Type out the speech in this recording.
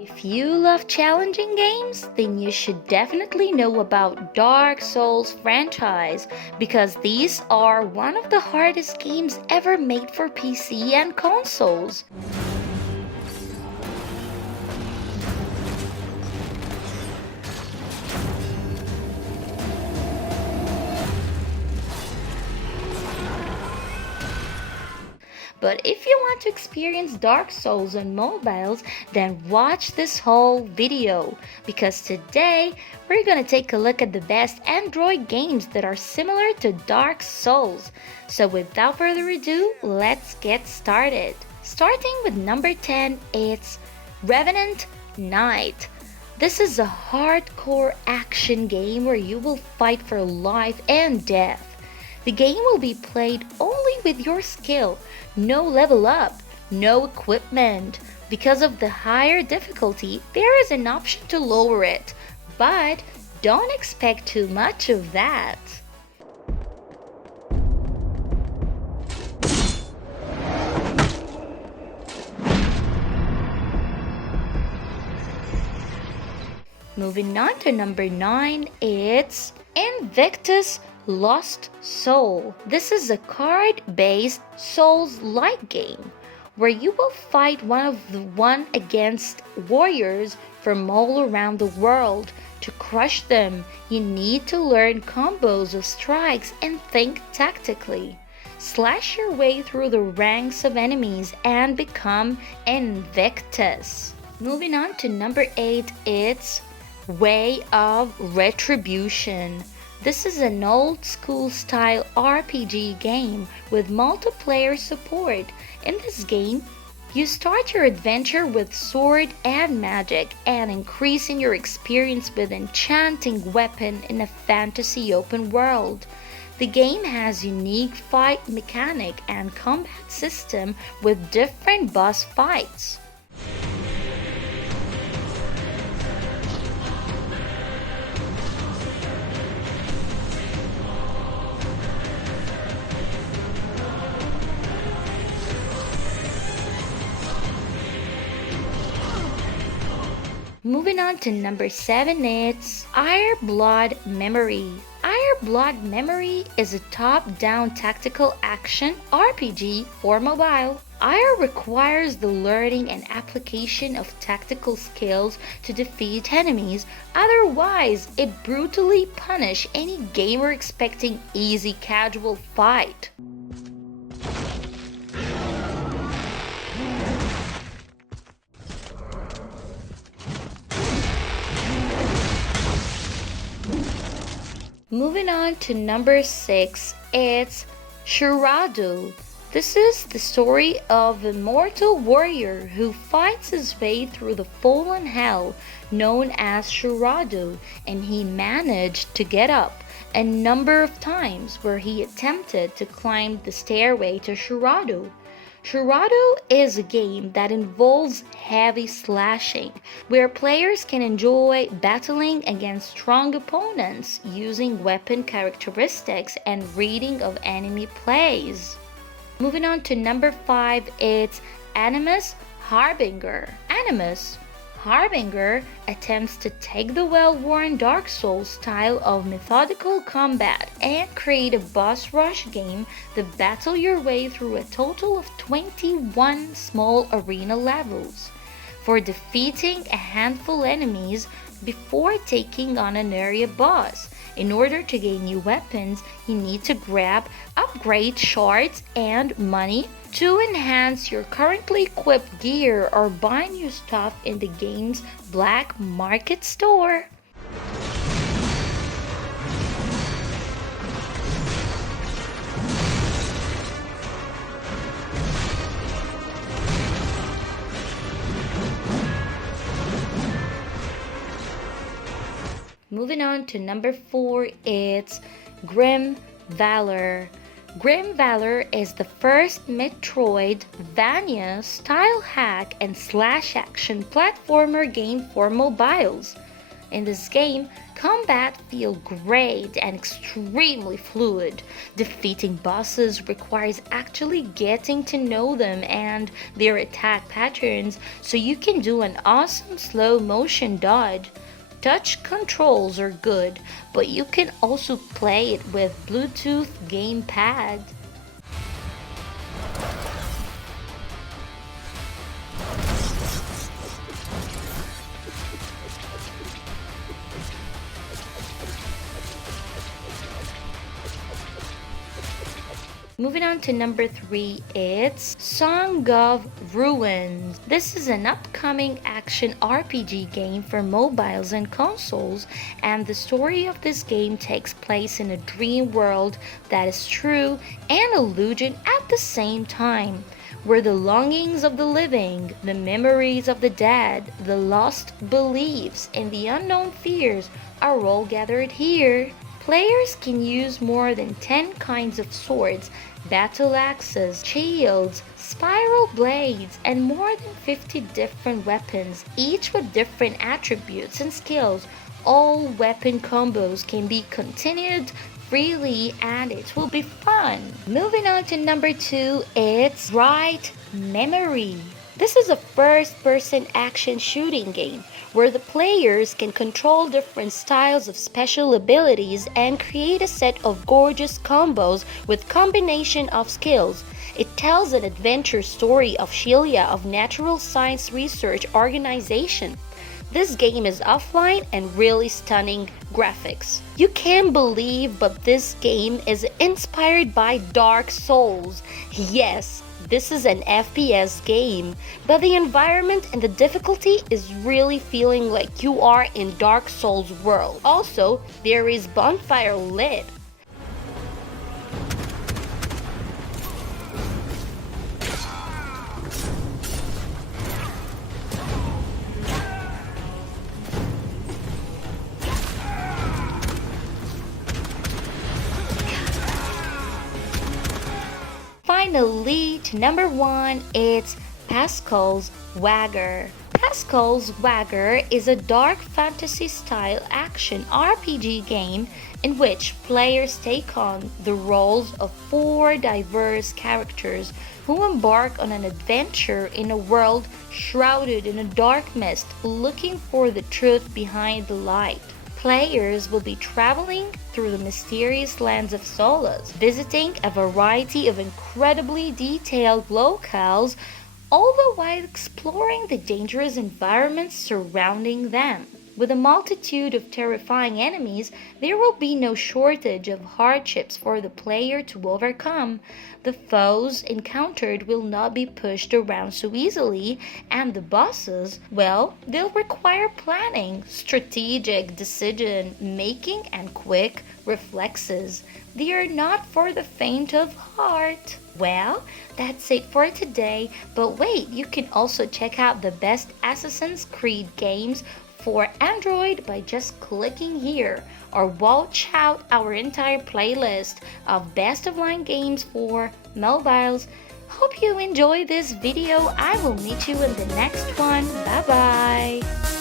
If you love challenging games, then you should definitely know about Dark Souls franchise because these are one of the hardest games ever made for PC and consoles. But if you want to experience Dark Souls on mobiles, then watch this whole video because today we're gonna take a look at the best Android games that are similar to Dark Souls. So without further ado, let's get started. Starting with number 10, it's Revenant Knight. This is a hardcore action game where you will fight for life and death. The game will be played only with your skill, no level up, no equipment. Because of the higher difficulty, there is an option to lower it, but don't expect too much of that. Moving on to number 9, it's Invictus Lost Soul. This is a card-based Souls-like game where you will fight one against warriors from all around the world. To crush them, you need to learn combos of strikes and think tactically. Slash your way through the ranks of enemies and become Invictus. Moving on to number 8, it's Way of Retribution. This is an old school style RPG game with multiplayer support. In this game, you start your adventure with sword and magic and increasing your experience with enchanting weapon in a fantasy open world. The game has unique fight mechanic and combat system with different boss fights. Moving on to number 7, it's Mrmory. Mrmory is a top-down tactical action RPG for mobile. Requires the learning and application of tactical skills to defeat enemies, otherwise it brutally punishes any gamer expecting easy casual fight. Moving on to number 6, it's Shurado. This is the story of a mortal warrior who fights his way through the fallen hell known as Shurado, and he managed to get up a number of times where he attempted to climb the stairway to Shurado. Shurado is a game that involves heavy slashing, where players can enjoy battling against strong opponents using weapon characteristics and reading of enemy plays. Moving on to number 5, it's Animus Harbringer. Animus Harbringer attempts to take the well-worn Dark Souls style of methodical combat and create a boss rush game that battle your way through a total of 21 small arena levels for defeating a handful enemies before taking on an area boss. In order to gain new weapons, you need to grab upgrade shards and money to enhance your currently equipped gear or buy new stuff in the game's black market store. Moving on to number 4, it's Valor. Valor is the first Metroidvania style hack and slash action platformer game for mobiles. In this game, combat feels great and extremely fluid. Defeating bosses requires actually getting to know them and their attack patterns so you can do an awesome slow motion dodge. Touch controls are good, but you can also play it with Bluetooth gamepad. Moving on to number 3, it's Song of Ruins. This is an upcoming action RPG game for mobiles and consoles, and the story of this game takes place in a dream world that is true and illusion at the same time, where the longings of the living, the memories of the dead, the lost beliefs, and the unknown fears are all gathered here. Players can use more than 10 kinds of swords, battle axes, shields, spiral blades, and more than 50 different weapons, each with different attributes and skills. All weapon combos can be continued freely and it will be fun. Moving on to number 2, it's Mrmory. This is a first-person action shooting game where the players can control different styles of special abilities and create a set of gorgeous combos with combination of skills. It tells an adventure story of Shelia of Natural Science Research Organization. This game is offline and really stunning graphics. You can't believe, but this game is inspired by Dark Souls. Yes, this is an FPS game, but the environment and the difficulty is really feeling like you are in Dark Souls world. Also, there is bonfire lit. Finally, to number 1, it's Pascal's Wager. Pascal's Wager is a dark fantasy style action RPG game in which players take on the roles of 4 diverse characters who embark on an adventure in a world shrouded in a dark mist, looking for the truth behind the light. Players will be traveling through the mysterious lands of Solace, visiting a variety of incredibly detailed locales, all the while exploring the dangerous environments surrounding them. With a multitude of terrifying enemies, there will be no shortage of hardships for the player to overcome. The foes encountered will not be pushed around so easily, and the bosses, well, they'll require planning, strategic decision making, and quick reflexes. They are not for the faint of heart. Well, that's it for today, but wait, you can also check out the best Assassin's Creed games for Android by just clicking here, or watch out our entire playlist of best of line games for mobiles. Hope you enjoy this video. I will meet you in the next one. Bye bye.